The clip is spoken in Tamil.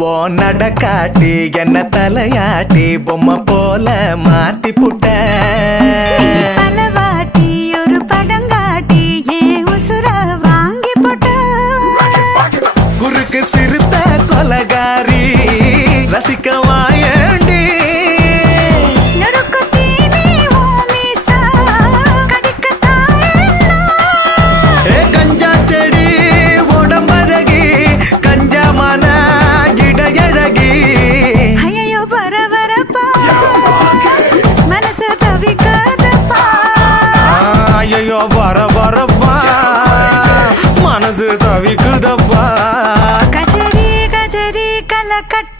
ஓ நடக்காட்டி என்ன தலையாட்டி பொம்மை போல மாத்தி புட்ட பலவாட்டி ஒரு படங்காட்டி ஏன் உசுர வாங்கி போட்ட குறுக்கு சிறுத்த கொலகாரி ரசிக்க வாயண்டி கஞ்சா செடி உடம்பழகி கஞ்சா மன இடையழகி ஐயோ பரபரப்பா மனசு தவிக்காதப்பா ஐயோ பரபரப்பா மனசு தவிக்குதப்பா கஜரி கஜரி கலக்கட்ட